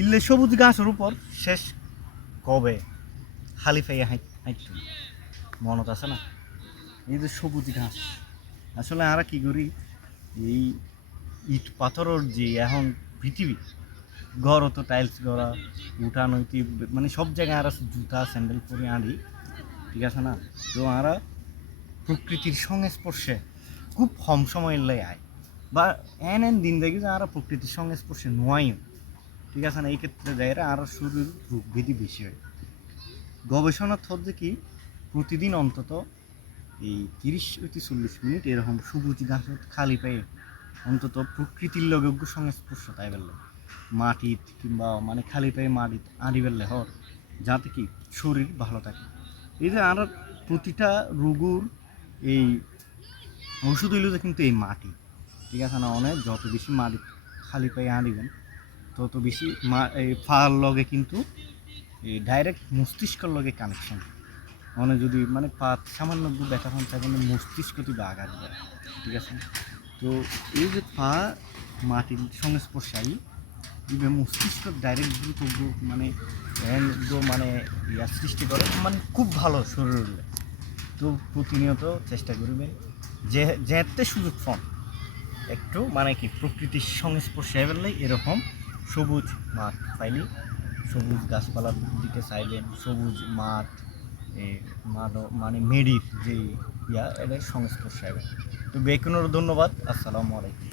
ইল্লে সবুজ গাছের উপর শেষ কবে খালি পাইয়া হাঁটতুম মনত আছে না? এই যে সবুজ ঘাস, আসলে আমরা কি করি, এই ইট পাথরের যে এখন পৃথিবী, ঘরও তো টাইলস করা, উঠান হইতে মানে সব জায়গায় আর জুতা স্যান্ডেল পরে আনি, ঠিক আছে না? তো আমরা প্রকৃতির সংস্পর্শে খুব কম সময়ের লাই আয়, বা এন দিন দেখি যে আমরা প্রকৃতির সংস্পর্শে নোয়াইও, ঠিক আছে না? এই ক্ষেত্রে যাইরা আরও শরীর রোগ ব্যাধি বেশি হয়। গবেষণা হচ্ছে কি, প্রতিদিন অন্তত এই 30 হইতে 40 মিনিট এরকম সবুজ ঘাসত খালি পায়ে অন্তত প্রকৃতির লগে সংস্পর্শ তাই বললে, মাটিত কিংবা মানে খালি পায়ে মাটিত আড়ি বেললে হর, যাতে কি শরীর ভালো থাকে। এই যে আর প্রতিটা রোগের এই ওষুধ হইল যে কিন্তু এই মাটি, ঠিক আছে না? অনেক যত বেশি মাটি খালি পায়ে আনিবেন তত বেশি এই ফার লগে কিন্তু এই ডাইরেক্ট মস্তিষ্কের লগে কানেকশন, মানে যদি মানে পাত সামান্য একটু ব্যথা পান তাই কিন্তু মস্তিষ্কটি বা আঘাত দেয়, ঠিক আছে? তো এই যে পা মাটির সংস্পর্শে আই যে মস্তিষ্ক ডাইরেক্ট দ্রুত মানে মানে ইয়ার সৃষ্টি করে, মানে খুব ভালো শরীর। তো প্রতিনিয়ত চেষ্টা করবেন যে যেতে সুযোগ পান একটু মানে কি প্রকৃতির সংস্পর্শে ফেললে এরকম সবুজ মাঠ পাইলে, সবুজ গাছপালার দিকে চাইলেন, সবুজ মাঠ মাঠ মানে মেডির যে এদের সংস্পর্শে হবে। তো বেকুনের ধন্যবাদ। আসসালামু আলাইকুম।